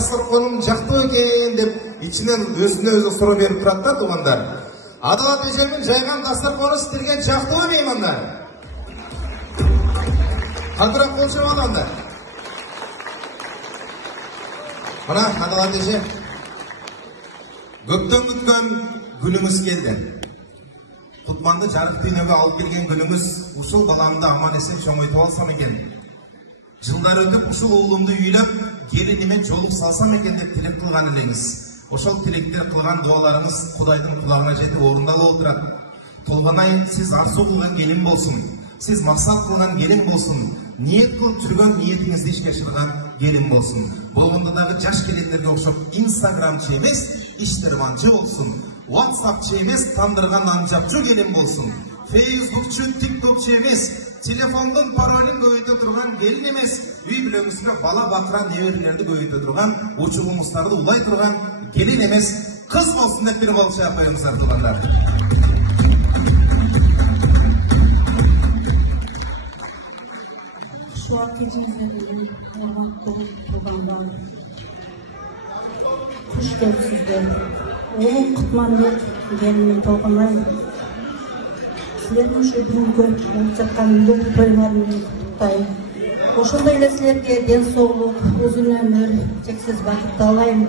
дасторконум жактуу экен деп ичинен өзүнө өзү суроо берип турат да туугандар. Адалат эжемин жайган дасторкону сиздерге жактуу меймандар. Кандырак кол чабаңдар. Мына Адалат эже көптөн күткөн күнүңүз келди. Кутманды жарык дүйнөгө алып келген күнүңүз ушул баламды аман эсен чоңойтуп алсам экен. Жылдар өтүп ушул уулумду үйлөп, келиниме жолук салсам экен деп тилек кылган элеңиз. Ошол тилектер кылган дуаларыңыз Кудайдын кулагына жетип орундалып отурат. Толгонай, сиз арзу кылган келин болсун. Сиз максат кылган келин болсун. Ниет кылып жүргөн ниетиңизди ишке ашырган келин болсун. Болгондо дагы жаш келиндерге окшоп Инстаграмчы эмес, иштерманчы болсун. WhatsAppчы эмес, тандырган анжапчы келин болсун. Facebookчу, TikTokчу эмес, телефондун паролин көбөйтө турган келин эмес, үй бүлөңүзгө бала бакыран неберелерди көбөйтө турган, учугуңуздарды улай турган келин эмес, кыз болсун деп билип алып чыгып коюңуздар туугандар. Şuan gecemizde normal kullanılan kuş gözsüzler. Oğlum Kutmanbek gelini Tolg'anay. Sizlerin şu бүгүнкү çatkanında toylarını kutlayın. Oşunday sizlerge den soğuk, uzun ömür, çeksiz vakit alayım.